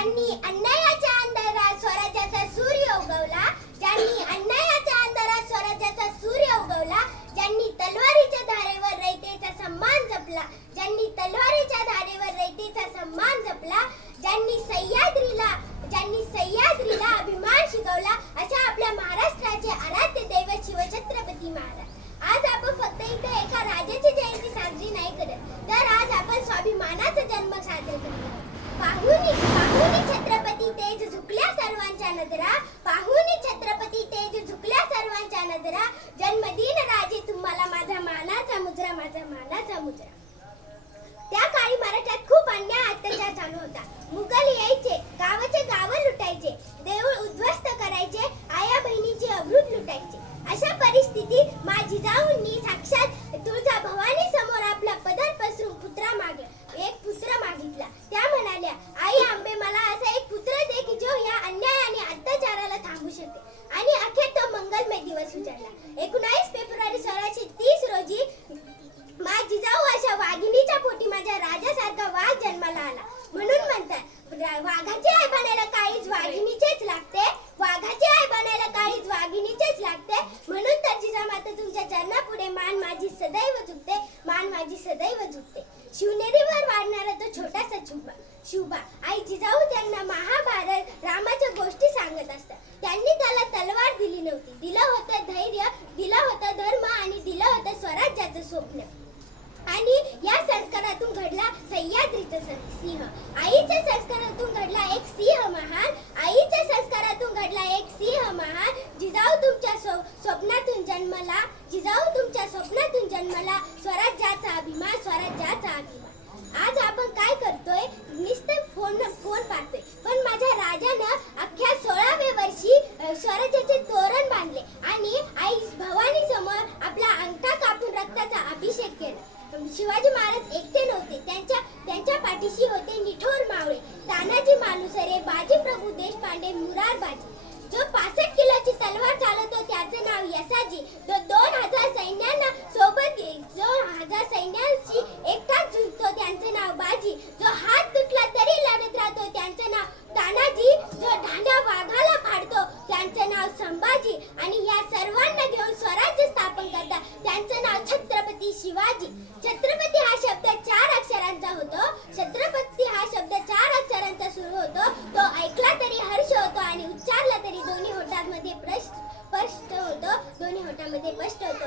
ज्यांनी अन्यायाच्या अंधारात स्वराज्याचा सूर्य उगवला ज्यांनी अन्यायाच्या अंधारात स्वराज्याचा सूर्य उगवला ज्यांनी तलवारीच्या धारेवर रयतेचा सन्मान जपला ज्यांनी तलवारीच्या धारेवर रयतेचा सन्मान जपला ज्यांनी सह्याद्रीला ज्यांनी सह्याद्रीला अभिमान शिकवला अशा आपल्या महाराष्ट्राचे आराध्य दैवत शिवछत्रपती महाराज आज आपण फक्त इथे एका राजाची जयंती साजरी नाही करत तर आज आपण स्वाभिमानाचा जन्म साजरा करतो आहोत. पाहुणी तेज झुकल्या सर्वांच्या नजरा. पाहून छत्रपती तेज झुकल्या सर्वांच्या नजरा. जन्मदिन राजे तुम्हाला माझा मानाचा मुजरा माझा मानाचा मुजरा. त्या काळी मराठ्यात खूप अन्याय अत्याचार चालू होता. मुघल यायचे गावाचे गाव लुटायचे देऊळ उद्ध्वस्त करायचे आया बहिणीचे अभृत लुटायचे. अशा परिस्थितीत माझी जाऊंनी साक्षात एक दिवस विचारला एकोणावीस फेब्रुवारी सोळाशे तीस रोजी माझी जाऊ अशा वाघिणीच्या पोटी माझ्या राजासारखा वाघ जन्माला आला. म्हणून म्हणतात वाघाची आई बनायला काहीच वाघिणीचेच लागते. वाघाची आई बनायला काहीच वाघिणीचेच लागते. म्हणून तर जिजामाता तुमच्या चरणापुढे मान माझी सदैव झुकते. मान माझी सदैव झुकते. शिवनेरीवर वाढणारा तो छोटासा शुभा शुभा. आई जिजाऊ त्यांना सिंह. आईच्या संस्कारातून घडला एक सिंह महान. आईच्या संस्कारातून घडला एक सिंह महान. जिजाऊ तुमच्या स्व- स्वप्नातून जन्मला. जिजाऊ तुमच्या स्वप्नातून जन्मला. स्वराज्याचा अभिमान स्वराज्याचा अभिमान. प्रभू देशपांडे आणि उच्चारला तरी दोन्ही होटांमध्ये प्रश्न स्पष्ट होतो दोन्ही होटांमध्ये स्पष्ट होतो.